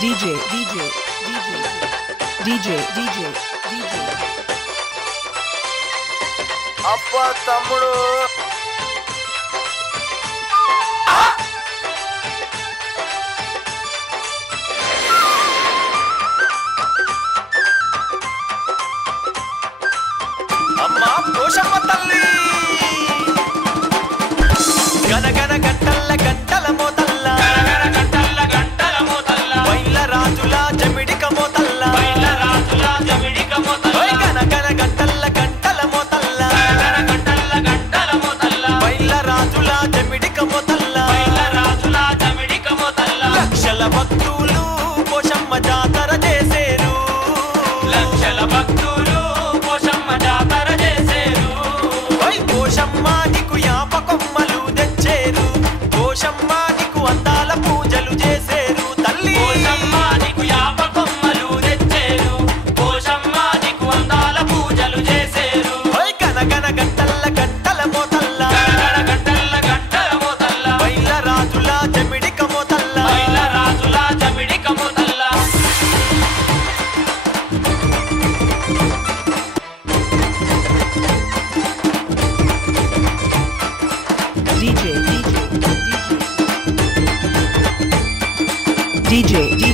DJ అబ్బా తమ్ముడు అమ్మా పోషమ్మ తల్లి గనగన గంటల్ల గంటల మోతల్ల గంటల గంటల మోతల్ల బైల రాజుల జమిడిక మోతల్ల బైల రాజుల జమిడిక మోతల్ల గనగన గంటల్ల గంటల మోతల్ల గంటల గంటల మోతల్ల బైల రాజుల జమిడిక మోతల్ల బైల రాజుల జమిడిక మోతల్ల లక్షల భక్తులు పోషమ్మ జాతర చేసేరు లక్షల భక్తులు పోషమ్మ జాతర చేసేరు పోషమ్మ నీకు యాప కొమ్మలు తెచ్చేరు పోషమ్మ నీకు అందాల పూజలు చేసేరు తల్లి పోషమ్మ నీకు యాప కొమ్మలు తెచ్చేరు పోషమ్మ నీకు అందాల పూజలు చేసేరు గనగన గంటల్ల గంటల మోతల్ల గంటల గంటల మోతల్ల బైల రాజుల జమిడిక మోతల్ల బైల రాజుల జమిడిక మోతల్ల DJ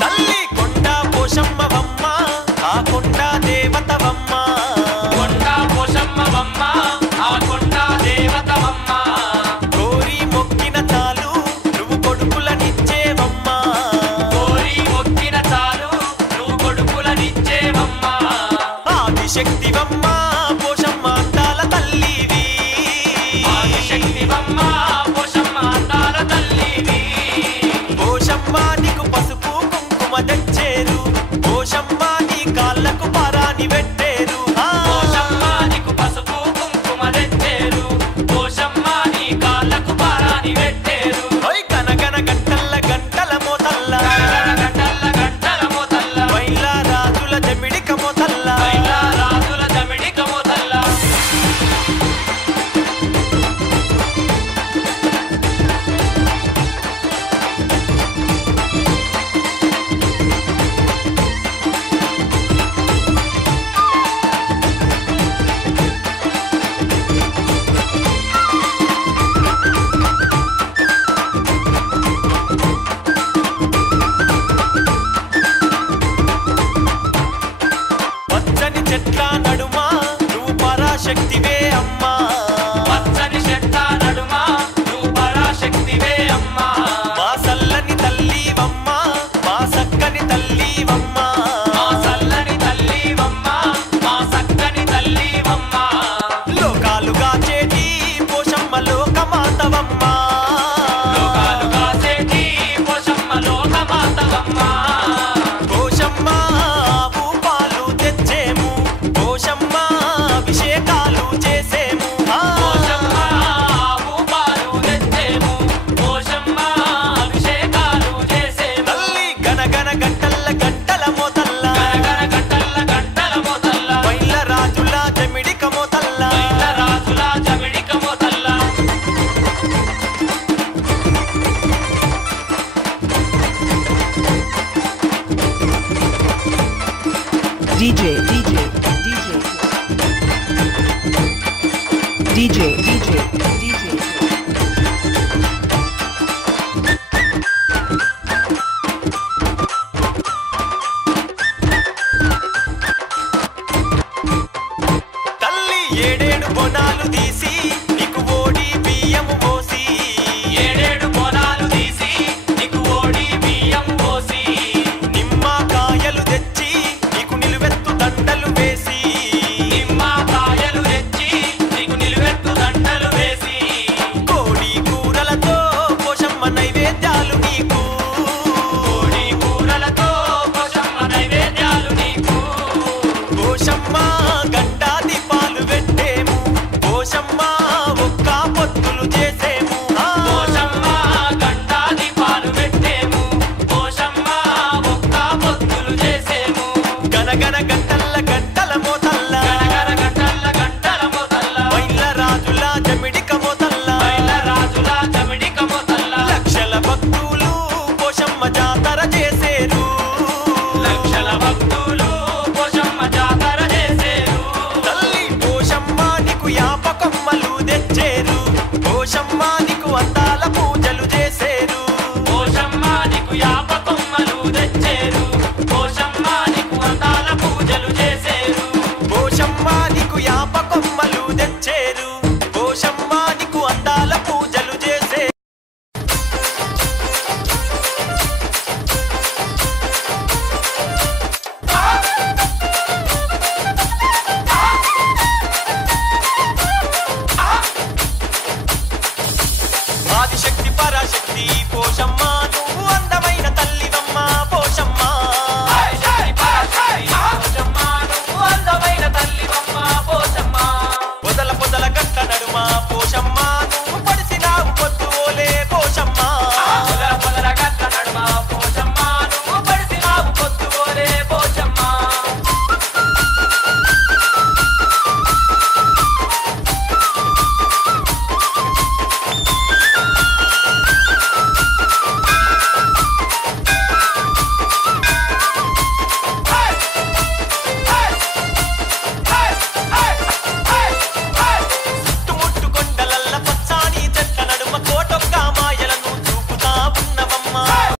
తల్లి కొండ పోషమ్మవమ్మ ఆ కొండ దేవతవమ్మ కొండ పోషమ్మవమ్మ ఆ కొండ దేవతవమ్మ కోరి మొక్కిన చాలు నువ్వు కొడుకులనిచ్చేవమ్మ కోరి మొక్కిన చాలు నువ్వు కొడుకులనిచ్చేవమ్మ ఆదిశక్తివమ్మ పోషమ్మ అందాల తల్లివి ఆదిశక్తివమ్మ పోషమ్మ అందాల తల్లివి పోషమ్మ నీకు పసుపు కుంకుమ తెచ్చేరు పోషమ్మ నీ కాళ్ళకు పరాని పెట్టేరు పోషమ్మ నీకు పసుపు కుంకుమ తెచ్చేరు పోషమ్మ నీ కాళ్ళకు పారాని పెట్టేరు గనగన గంటల్ల గంటల మోతల్ల గంటల గంటల మోతల్ల బైల రాజుల జమిడిక మోతల్ల బైల రాజుల జమిడిక మోతల్ల పచ్చని చెట్ల నడుమ నువ్వు పరాశక్తివే అమ్మా పచ్చని చెట్ల నడుమ నువ్వు పరాశక్తివే అమ్మా మా సల్లని తల్లివమ్మ మా సక్కని తల్లివమ్మ మా చల్లని తల్లివమ్మ మా చక్కని తల్లివమ్మ లోకాలుగా చేటి పోషమ్మ లోకమాతవమ్మ లోకాలుగా చేటి పోషమ్మ లోకమాతవమ్మ పోషమ్మ ఆవు పాలు తెచ్చేము పోషమ్మ అభిషేకాలు చేసేము పోషమ్మ ఆవు పాలు తెచ్చేము పోషమ్మ అభిషేకాలు చేసేము తల్లి గనగన గంటల్ల గంటల మోతల్ల గనగన గంటల గంటల మోతల్ల బైల రాజుల జమిడిక మోతల్ల బైల రాజుల జమిడిక మోతల్ల తల్లి ఏడేడు బొనాలు తీసి నీకు ఓడి బియ్యము పోసి ఏడేడు బోనాలు తీసి నీకు ఓడి బియ్యం పోసి నిమ్మకాయలు తెచ్చి నీకు నిలువెత్తు దండలు వేసి నిమ్మకాయలు తెచ్చి నీకు నిలువెత్తు దండలు వేసి కోడి కూరలతో పోషమ్మ నైవేద్య